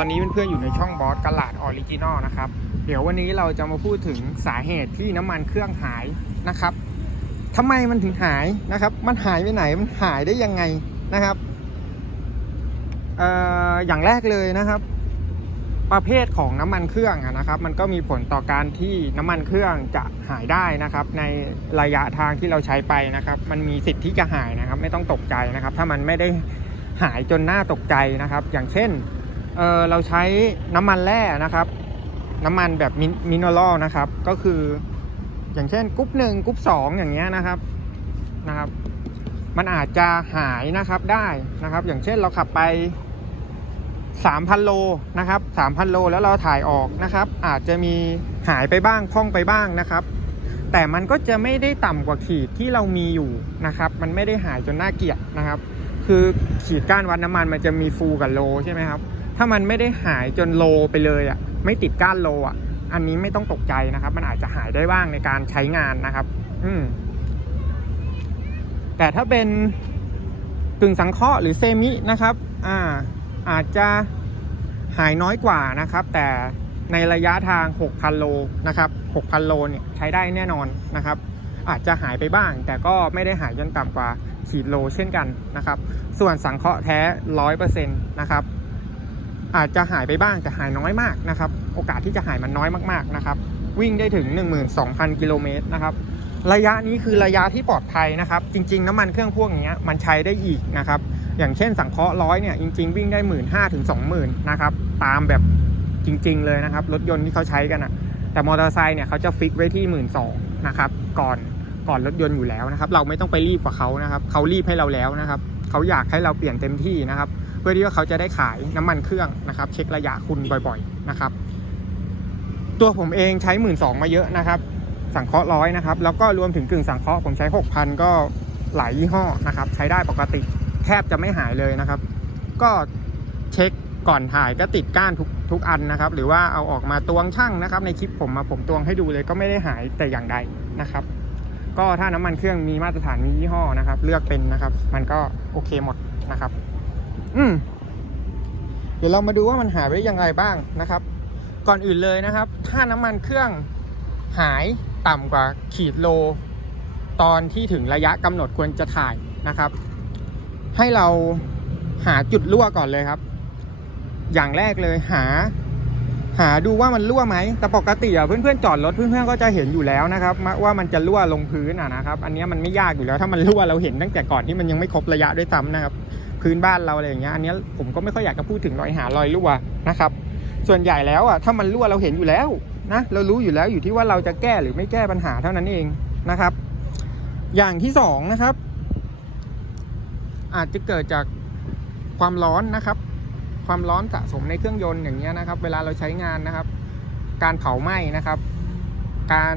อนนี้เพื่อนๆอยู่ในช่องบอสกลาดออริจินอลนะครับ เดี๋ยววันนี้เราจะมาพูดถึงสาเหตุที่น้ำมันเครื่องหายนะครับทำไมมันถึงหายนะครับ มันหายไปไหนมันหายได้ยังไงนะครับเอ่ออย่างแรกเลยนะครับ ประเภทของน้ำมันเครื่องนะครับ มันก็มีผลต่อการที่น้ำมันเครื่องจะหายได้นะครับ ในระยะทางที่เราใช้ไปนะครับ มันมีสิทธิ์ที่จะหายนะครับ ไม่ต้องตกใจนะครับ ถ้ามันไม่ได้หายจนน่าตกใจนะครับ อย่างเช่น เออเราใช้น้ำมันแร่นะครับ น้ำมันแบบมินเนอรัลนะครับ ก็คือ อย่างเช่นกรุ๊ปหนึ่งกรุ๊ปสองอย่างเงี้ยนะครับนะครับ มันอาจจะหายนะครับได้นะครับ อย่างเช่นเราขับไป3,000โลนะครับ3,000โลแล้วเราถ่ายออกนะครับ อาจจะมีหายไปบ้างพ่องไปบ้างนะครับ แต่มันก็จะไม่ได้ต่ำกว่าขีดที่เรามีอยู่นะครับ มันไม่ได้หายจนน่าเกลียดนะครับ คือขีดก้านวัดน้ำมันมันจะมีฟูกับโลใช่ไหมครับ ถ้ามันไม่ได้หายจนโลไปเลยอะไม่ติดก้านโลอะ อันนี้ไม่ต้องตกใจนะครับ มันอาจจะหายได้บ้างในการใช้งานนะครับ อืมแต่ถ้าเป็นกึ่งสังเคราะห์หรือเซมินะครับ อ่า อาจจะหายน้อยกว่านะครับ แต่ในระยะทาง 6,000 โลนะครับ6,000 โลเนี่ยใช้ได้แน่นอนนะครับ อาจจะหายไปบ้าง แต่ก็ไม่ได้หายจนต่ำกว่าขีดโลเช่นกันนะครับ ส่วนสังเคราะห์แท้ 100%นะครับ อาจจะหายไปบ้างแต่หายน้อยมากนะครับ โอกาสที่จะหายมันน้อยมากๆนะครับ วิ่งได้ถึง 12,000 กิโลเมตรนะครับ ระยะนี้คือระยะที่ปลอดภัยนะครับ จริง ๆ น้ำมันเครื่องพวกนี้มันใช้ได้อีกนะครับ อย่างเช่นสังเคราะห์ร้อยเนี่ยจริง ๆ วิ่งได้หมื่นห้าถึงสองหมื่นนะครับตามแบบจริง ๆ เลยนะครับ รถยนต์ที่เขาใช้กันอะแต่มอเตอร์ไซค์เนี่ยเขาจะฟิกไว้ที่หมื่นสองนะครับก่อนก่อนรถยนต์อยู่แล้วนะครับ เราไม่ต้องไปรีบกว่าเขานะครับเขารีบให้เราแล้วนะครับเขาอยากให้เราเปลี่ยนเต็มที่นะครับ เพื่อที่ว่าเขาจะได้ขายน้ำมันเครื่องนะครับ เช็คระยะคุณบ่อยๆนะครับ ตัวผมเองใช้หมื่นสองมาเยอะนะครับ สังเคราะห์ร้อยนะครับ แล้วก็รวมถึงกึ่งสังเคราะห์ผมใช้หกพันก็หลายยี่ห้อนะครับ ใช้ได้ปกติแทบจะไม่หายเลยนะครับ ก็เช็คก่อนถ่ายก็ติดก้านทุกทุกอันนะครับ หรือว่าเอาออกมาตวงช่างนะครับ ในคลิปผมมาผมตวงให้ดูเลยก็ไม่ได้หายแต่อย่างใดนะครับ ก็ถ้าน้ำมันเครื่องมีมาตรฐานมียี่ห้อนะครับ เลือกเป็นนะครับ มันก็โอเคหมดนะครับ อืมเดี๋ยวเรามาดูว่ามันหายไปยังไงบ้างนะครับ ก่อนอื่นเลยนะครับ ถ้าน้ำมันเครื่องหายต่ำกว่าขีดโล ตอนที่ถึงระยะกำหนดควรจะถ่ายนะครับ ให้เราหาจุดรั่วก่อนเลยครับ อย่างแรกเลยหา หาดูว่ามันรั่วไหมแต่ปกติอะเพื่อนๆจอดรถเพื่อนๆก็จะเห็นอยู่แล้วนะครับ ว่ามันจะรั่วลงพื้นอะนะครับ อันนี้มันไม่ยากอยู่แล้ว ถ้ามันรั่วเราเห็นตั้งแต่ก่อนที่มันยังไม่ครบระยะด้วยซ้ำนะครับ พื้นบ้านเราอะไรอย่างเงี้ยอันนี้ผมก็ไม่ค่อยอยากจะพูดถึงรอยหารอยรั่วนะครับ ส่วนใหญ่แล้วอะถ้ามันรั่วเราเห็นอยู่แล้วนะเรารู้อยู่แล้วอยู่ที่ว่าเราจะแก้หรือไม่แก้ปัญหาเท่านั้นเองนะครับ อย่างที่สองนะครับ อาจจะเกิดจากความร้อนนะครับ ความร้อนสะสมในเครื่องยนต์อย่างเงี้ยนะครับ เวลาเราใช้งานนะครับ การเผาไหม้นะครับ การ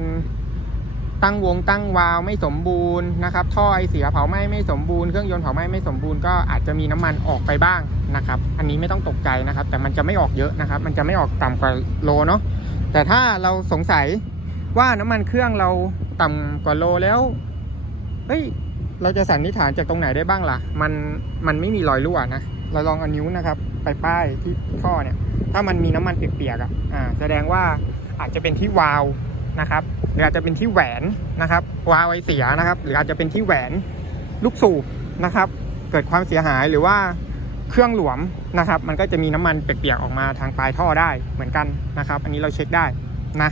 ตั้งวงตั้งวาล์วไม่สมบูรณ์นะครับท่อไอเสียเผาไหม้ไม่สมบูรณ์เครื่องยนต์เผาไหม้ไม่สมบูรณ์ก็อาจจะมีน้ำมันออกไปบ้างนะครับ อันนี้ไม่ต้องตกใจนะครับ แต่มันจะไม่ออกเยอะนะครับ มันจะไม่ออกต่ำกว่าโลเนาะแต่ถ้าเราสงสัยว่าน้ำมันเครื่องเราต่ำกว่าโลแล้วเฮ้ยเราจะสันนิษฐานจากตรงไหนได้บ้างล่ะ มันมันไม่มีรอยรั่วนะเราลองเอานิ้วนะครับ ไปป้ายที่ท่อเนี่ย ถ้ามันมีน้ำมันเปียกๆอะอ่าแสดงว่าอาจจะเป็นที่วาล์วนะครับ หรืออาจจะเป็นที่แหวนนะครับวาวไอเสียนะครับ หรืออาจจะเป็นที่แหวนลูกสูบนะครับ เกิดความเสียหายหรือว่าเครื่องหลวมนะครับ มันก็จะมีน้ำมันเปียกๆออกมาทางปลายท่อได้เหมือนกันนะครับ อันนี้เราเช็คได้นะ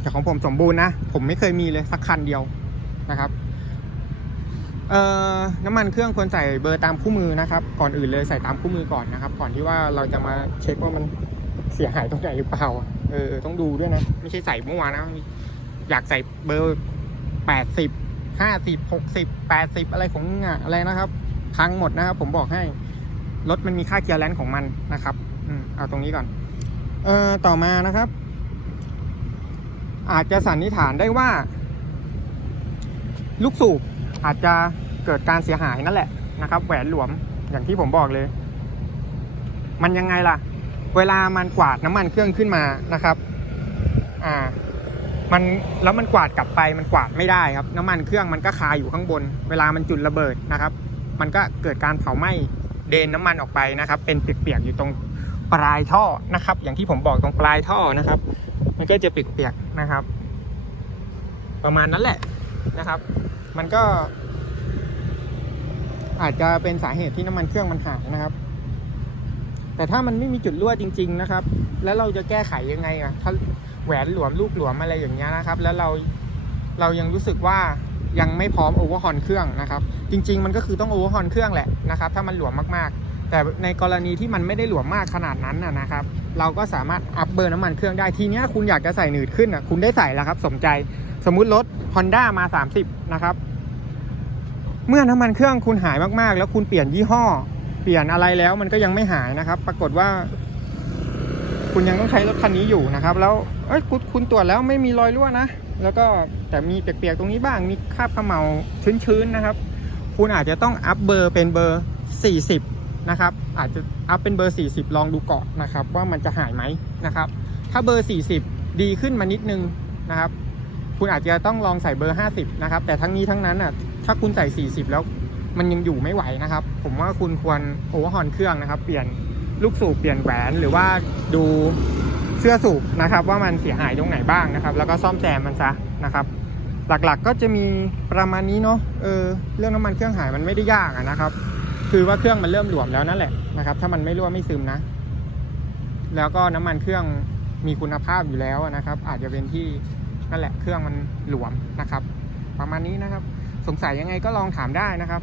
แต่ของผมสมบูรณ์นะผมไม่เคยมีเลยสักคันเดียวนะครับเอ่อน้ำมันเครื่องควรใส่เบอร์ตามคู่มือนะครับ ก่อนอื่นเลยใส่ตามคู่มือก่อนนะครับ ก่อนที่ว่าเราจะมาเช็คว่ามัน เสียหายตรงไหนหรือเปล่า เออ ต้องดูด้วยนะ ไม่ใช่ใส่เมั่อวานะ อยากใส่เบอร์แปดสิบห้าสิบหกสิบแปดสิบอะไรของอะอะไรนะครับ พังหมดนะครับ ผมบอกให้ รถมันมีค่าเกียร์แลนของมันนะครับ อืมเอาตรงนี้ก่อน เอ่อ ต่อมานะครับ อาจจะสันนิษฐานได้ว่า ลูกสูบอาจจะเกิดการเสียหายนั่นแหละนะครับ แหวนหลวมอย่างที่ผมบอกเลย มันยังไงล่ะ เวลามันกวาดน้ำมันเครื่องขึ้นมานะครับ อ่า มันแล้วมันกวาดกลับไปมันกวาดไม่ได้ครับ น้ำมันเครื่องมันก็คาอยู่ข้างบน เวลามันจุดระเบิดนะครับ มันก็เกิดการเผาไหม้เดนน้ำมันออกไปนะครับ เป็นเปียกๆอยู่ตรงปลายท่อนะครับ อย่างที่ผมบอกตรงปลายท่อนะครับ มันก็จะเปียกๆนะครับ ประมาณนั้นแหละนะครับ มันก็ อาจจะเป็นสาเหตุที่น้ำมันเครื่องมันหายนะครับ แต่ถ้ามันไม่มีจุดรั่วจริง ๆนะครับ แล้วเราจะแก้ไขยังไงอะถ้าแหวนหลวมลูกหลวมอะไรอย่างเงี้ยนะครับ แล้วเราเรายังรู้สึกว่ายังไม่พร้อมโอเวอร์ฮอนเครื่องนะครับ จริง ๆ มันก็คือต้องโอเวอร์ฮอนเครื่องแหละนะครับ ถ้ามันหลวมมากๆ แต่ในกรณีที่มันไม่ได้หลวมมากขนาดนั้นนะครับ เราก็สามารถอัพเบอร์น้ำมันเครื่องได้ทีเนี้ยคุณอยากจะใส่หนืดขึ้นอะคุณได้ใส่แล้วครับ สมใจสมมุติรถ Honda มา 30 นะครับ เมื่อน้ำมันเครื่องคุณหายมากๆ แล้วคุณเปลี่ยนยี่ห้อ เปลี่ยนอะไรแล้วมันก็ยังไม่หายนะครับ ปรากฏว่า คุณยังต้องใช้รถคันนี้อยู่นะครับ แล้วเอ้ยคุณคุณตรวจแล้วไม่มีรอยรั่วนะแล้วก็แต่มีเปียกๆตรงนี้บ้างมีคราบเขมเหลาชื้นๆนะครับ คุณอาจจะต้องอัพเบอร์เป็นเบอร์ 40 นะครับ อาจจะอัพเป็นเบอร์ 40 ลองดูก่อนนะครับ ว่ามันจะหายไหมนะครับ ถ้าเบอร์ 40 ดีขึ้นมานิดนึงนะครับ คุณอาจจะต้องลองใส่เบอร์ 50 นะครับ แต่ทั้งนี้ทั้งนั้นอะถ้าคุณใส่ 40 แล้ว มันยังอยู่ไม่ไหวนะครับ ผมว่าคุณควรโอเวอร์ฮอนเครื่องนะครับ เปลี่ยนลูกสูบเปลี่ยนแหวนหรือว่าดูเสื้อสูบนะครับ ว่ามันเสียหายตรงไหนบ้างนะครับ แล้วก็ซ่อมแซมมันซะนะครับ หลักๆก็จะมีประมาณนี้เนาะเออเรื่องน้ำมันเครื่องหายมันไม่ได้ยากะนะครับ คือว่าเครื่องมันเริ่มหลวมแล้วนั่นแหละนะครับ ถ้ามันไม่รั่วไม่ซึมนะ แล้วก็น้ำมันเครื่องมีคุณภาพอยู่แล้วนะครับ อาจจะเป็นที่นั่นแหละเครื่องมันหลวมนะครับ ประมาณนี้นะครับ สงสัยยังไงก็ลองถามได้นะครับ